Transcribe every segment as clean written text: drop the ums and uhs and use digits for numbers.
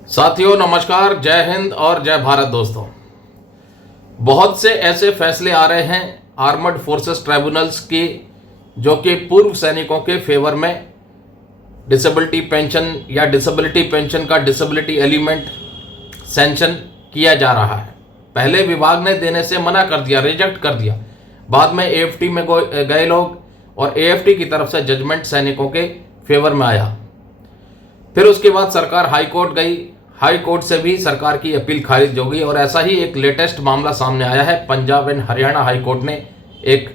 साथियों नमस्कार, जय हिंद और जय भारत। दोस्तों, बहुत से ऐसे फैसले आ रहे हैं आर्मड फोर्सेस ट्राइब्यूनल्स की, जो कि पूर्व सैनिकों के फेवर में डिसेबिलिटी पेंशन या डिसेबिलिटी पेंशन का डिसेबिलिटी एलिमेंट सैंक्शन किया जा रहा है। पहले विभाग ने देने से मना कर दिया, रिजेक्ट कर दिया। बाद में एएफटी में गए लोग और एएफटी की तरफ से जजमेंट सैनिकों के फेवर में आया। फिर उसके बाद सरकार हाई कोर्ट गई, हाई कोर्ट से भी सरकार की अपील खारिज हो गई और ऐसा ही एक लेटेस्ट मामला सामने आया है। Punjab and Haryana high court ने एक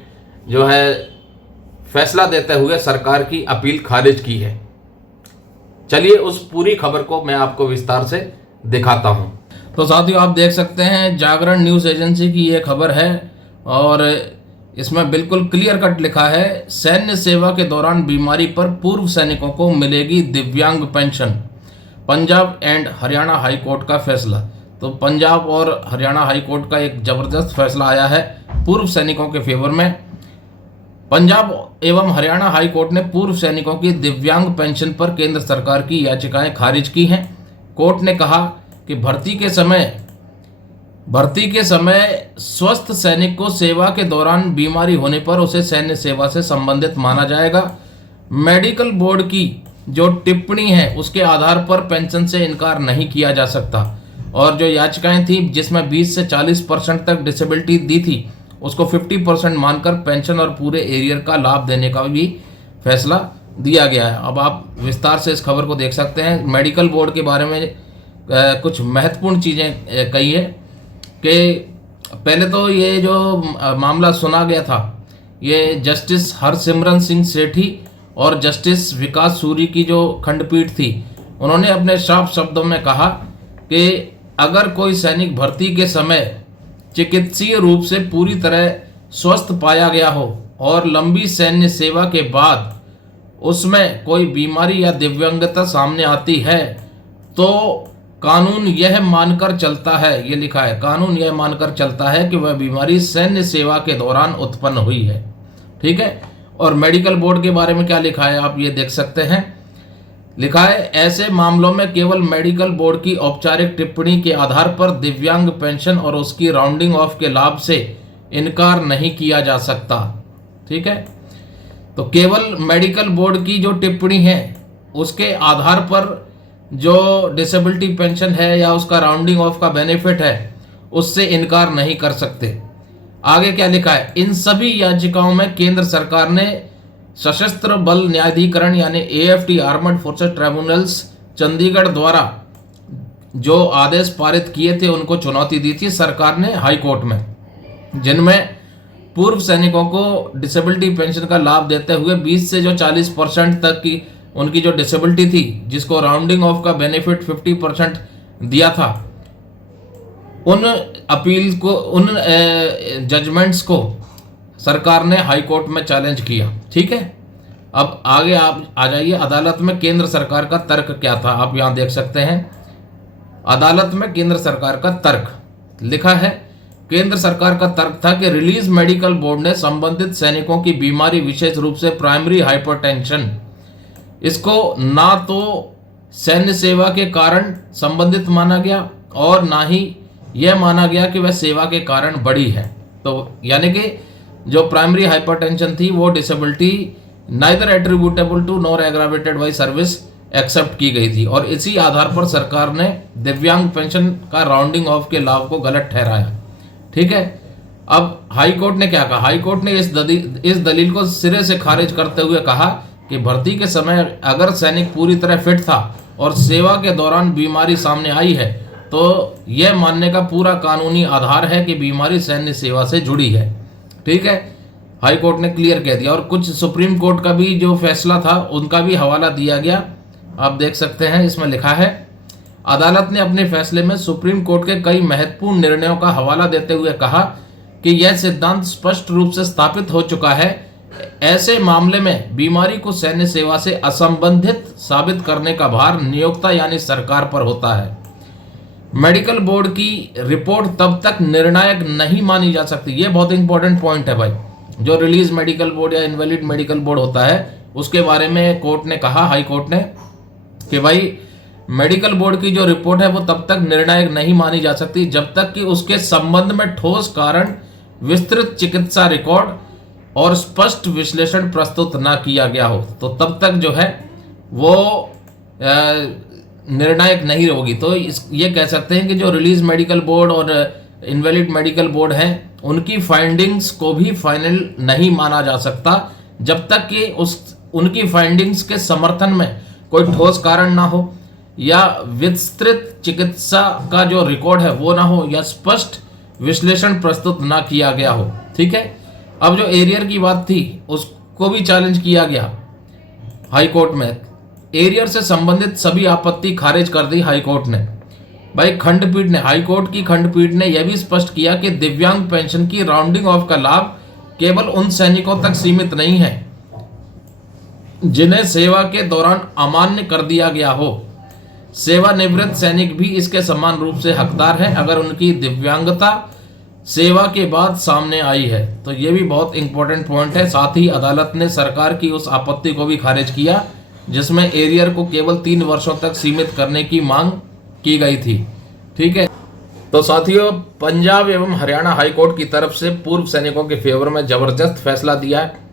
जो है फैसला देते हुए सरकार की अपील खारिज की है। चलिए उस पूरी खबर को मैं आपको विस्तार से दिखाता हूं। तो साथियों, आप देख सकते हैं जागरण न्यूज़ एजेंसी की ये खबर है और इसमें बिल्कुल क्लियर कट लिखा है, सैन्य सेवा के दौरान बीमारी पर पूर्व सैनिकों को मिलेगी दिव्यांग pension. Punjab and Haryana high court का फैसला। तो पंजाब और हरियाणा हाई कोर्ट का एक जबरदस्त फैसला आया है पूर्व सैनिकों के फेवर में। पंजाब एवं हरियाणा हाई कोर्ट ने पूर्व सैनिकों की दिव्यांग पेंशन पर केंद्र सरकार की याचिकाएं खारिज की हैं। कोर्ट ने कहा कि भर्ती के समय स्वस्थ सैनिक को सेवा के दौरान बीमारी होने पर उसे सैन्य सेवा से संबंधित माना जाएगा। मेडिकल बोर्ड की जो टिप्पणी है उसके आधार पर पेंशन से इनकार नहीं किया जा सकता। और जो याचिकाएं थी जिसमें 20 से 40% तक डिसेबिलिटी दी थी, उसको 50% मानकर पेंशन और पूरे एरियर का लाभ देने का भी फैसला दिया गया है। अब आप विस्तार से इस खबर को देख सकते हैं। मेडिकल बोर्ड के बारे में कुछ महत्वपूर्ण चीज़ें कही है कि पहले तो ये जो मामला सुना गया था, ये जस्टिस हरसिमरन सिंह सेठी और जस्टिस विकास सूरी की जो खंडपीठ थी, उन्होंने अपने साफ शब्दों में कहा कि अगर कोई सैनिक भर्ती के समय चिकित्सीय रूप से पूरी तरह स्वस्थ पाया गया हो और लंबी सैन्य सेवा के बाद उसमें कोई बीमारी या दिव्यांगता सामने आती है, तो कानून यह मानकर चलता है, ये लिखा है, कानून यह मानकर चलता है कि वह बीमारी सैन्य सेवा के दौरान उत्पन्न हुई है। ठीक है। और मेडिकल बोर्ड के बारे में क्या लिखा है आप ये देख सकते हैं। लिखा है, ऐसे मामलों में केवल मेडिकल बोर्ड की औपचारिक टिप्पणी के आधार पर दिव्यांग पेंशन और उसकी राउंडिंग ऑफ के लाभ से इनकार नहीं किया जा सकता। ठीक है। तो केवल मेडिकल बोर्ड की जो टिप्पणी है उसके आधार पर जो डिसेबिलिटी पेंशन है या उसका राउंडिंग ऑफ का बेनिफिट है उससे इनकार नहीं कर सकते। आगे क्या लिखा है, इन सभी याचिकाओं में केंद्र सरकार ने सशस्त्र बल न्यायाधिकरण यानी AFT armed forces tribunals Chandigarh द्वारा जो आदेश पारित किए थे उनको चुनौती दी थी सरकार ने हाई कोर्ट में, जिनमें पूर्व सैनिकों को डिसेबिलिटी पेंशन का लाभ देते हुए 20 से जो 40% तक की उनकी जो डिसेबिलिटी थी, जिसको राउंडिंग ऑफ का बेनिफिट 50% दिया था, उन अपील को, उन जजमेंट्स को सरकार ने हाई कोर्ट में चैलेंज किया। ठीक है। अब आगे आप आ जाइए, अदालत में केंद्र सरकार का तर्क क्या था आप यहां देख सकते हैं। अदालत में केंद्र सरकार का तर्क लिखा है, केंद्र सरकार का तर्क था कि रिलीज मेडिकल बोर्ड ने संबंधित सैनिकों की बीमारी, विशेष रूप से प्राइमरी हाइपरटेंशन, इसको ना तो सैन्य सेवा के कारण संबंधित माना गया और ना ही यह माना गया कि वह सेवा के कारण बढ़ी है। तो यानी कि जो प्राइमरी हाइपरटेंशन थी वो disability neither attributable to nor aggravated by service accept की गई थी और इसी आधार पर सरकार ने दिव्यांग पेंशन का राउंडिंग ऑफ के लाभ को गलत ठहराया। ठीक है। अब हाई कोर्ट ने क्या कहा, हाई कोर्ट ने इस दलील को सिरे से खारिज करते हुए कहा कि भर्ती के समय अगर सैनिक पूरी तरह फिट था और सेवा के दौरान बीमारी सामने आई है तो यह मानने का पूरा कानूनी आधार है कि बीमारी सैन्य सेवा से जुड़ी है। ठीक है। हाई कोर्ट ने क्लियर कह दिया और कुछ सुप्रीम कोर्ट का भी जो फैसला था उनका भी हवाला दिया गया। आप देख सकते हैं, इसमें लिखा है, अदालत ने अपने फैसले में सुप्रीम कोर्ट के कई महत्वपूर्ण निर्णयों का हवाला देते हुए कहा कि यह सिद्धांत स्पष्ट रूप से स्थापित हो चुका है, ऐसे मामले में बीमारी को सैन्य सेवा से असंबंधित साबित करने का भार नियोक्ता यानी सरकार पर होता है। मेडिकल बोर्ड की रिपोर्ट तब तक निर्णायक नहीं मानी जा सकती। ये बहुत इंपॉर्टेंट पॉइंट है भाई। जो रिलीज मेडिकल बोर्ड या इनवैलिड मेडिकल बोर्ड होता है उसके बारे में कोर्ट ने कहा, हाई कोर्ट ने, कि भाई मेडिकल बोर्ड की जो रिपोर्ट है वो तब तक निर्णायक नहीं मानी जा सकती जब तक कि उसके संबंध में ठोस कारण, विस्तृत चिकित्सा रिकॉर्ड और स्पष्ट विश्लेषण प्रस्तुत ना किया गया हो। तो तब तक जो है वो निर्णायक नहीं होगी। तो ये कह सकते हैं कि जो रिलीज मेडिकल बोर्ड और इनवैलिड मेडिकल बोर्ड है उनकी फाइंडिंग्स को भी फाइनल नहीं माना जा सकता जब तक कि उनकी फाइंडिंग्स के समर्थन में कोई ठोस कारण ना हो, या विस्तृत चिकित्सा का जो रिकॉर्ड है वो ना हो, या स्पष्ट विश्लेषण प्रस्तुत ना किया गया हो। ठीक है। अब जो एरियर की बात थी उसको भी चैलेंज किया गया हाई कोर्ट में। एरियर से संबंधित सभी आपत्ति खारिज कर दी हाई कोर्ट ने। भाई खंडपीठ ने, हाई कोर्ट की खंडपीठ ने यह भी स्पष्ट किया कि दिव्यांग पेंशन की राउंडिंग ऑफ का लाभ केवल उन सैनिकों तक सीमित नहीं है जिन्हें सेवा के दौरान अमान्य कर दिया गया हो। सेवानिवृत्त सैनिक भी इसके समान रूप से हकदार है अगर उनकी दिव्यांगता सेवा के बाद सामने आई है। तो ये भी बहुत इंपॉर्टेंट पॉइंट है। साथ ही अदालत ने सरकार की उस आपत्ति को भी खारिज किया जिसमें एरियर को केवल 3 वर्षों तक सीमित करने की मांग की गई थी। ठीक है। तो साथियों, पंजाब एवं हरियाणा हाईकोर्ट की तरफ से पूर्व सैनिकों के फेवर में जबरदस्त फैसला दिया है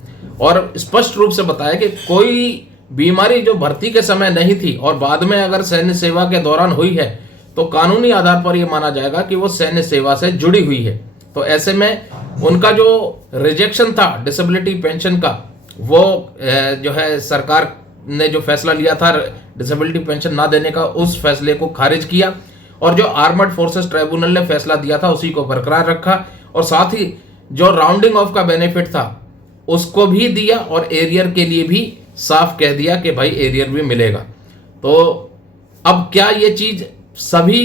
और स्पष्ट रूप से बताया कि कोई बीमारी जो भर्ती के समय नहीं थी और बाद में अगर सैन्य सेवा के दौरान हुई है तो कानूनी आधार पर यह माना जाएगा कि वो सैन्य सेवा से जुड़ी हुई है। तो ऐसे में उनका जो रिजेक्शन था डिसेबिलिटी पेंशन का, वो जो है सरकार ने जो फैसला लिया था डिसेबिलिटी पेंशन ना देने का, उस फैसले को खारिज किया और जो आर्मर्ड फोर्सेस ट्राइब्यूनल ने फैसला दिया था उसी को बरकरार रखा और साथ ही जो राउंडिंग ऑफ का बेनिफिट था उसको भी दिया और एरियर के लिए भी साफ कह दिया कि भाई एरियर भी मिलेगा। तो अब क्या ये चीज सभी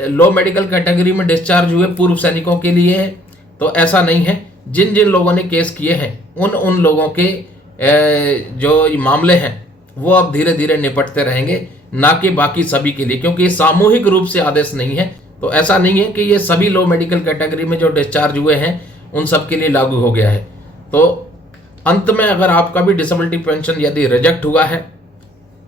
लो मेडिकल कैटेगरी में डिस्चार्ज हुए पूर्व सैनिकों के लिए है? तो ऐसा नहीं है। जिन जिन लोगों ने केस किए हैं उन लोगों के जो मामले हैं वो अब धीरे धीरे निपटते रहेंगे, ना कि बाकी सभी के लिए, क्योंकि ये सामूहिक रूप से आदेश नहीं है। तो ऐसा नहीं है कि ये सभी लो मेडिकल कैटेगरी में जो डिस्चार्ज हुए हैं उन सब के लिए लागू हो गया है। तो अंत में अगर आपका भी डिसेबिलिटी पेंशन यदि रिजेक्ट हुआ है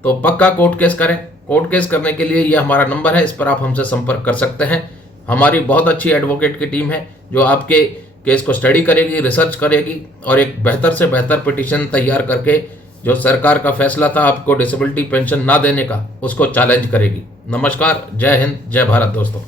तो पक्का कोर्ट केस करें। कोर्ट केस करने के लिए ये हमारा नंबर है, इस पर आप हमसे संपर्क कर सकते हैं। हमारी बहुत अच्छी एडवोकेट की टीम है जो आपके केस को स्टडी करेगी, रिसर्च करेगी और एक बेहतर से बेहतर पिटीशन तैयार करके जो सरकार का फैसला था आपको डिसेबिलिटी पेंशन ना देने का उसको चैलेंज करेगी। नमस्कार, जय हिंद, जय भारत दोस्तों।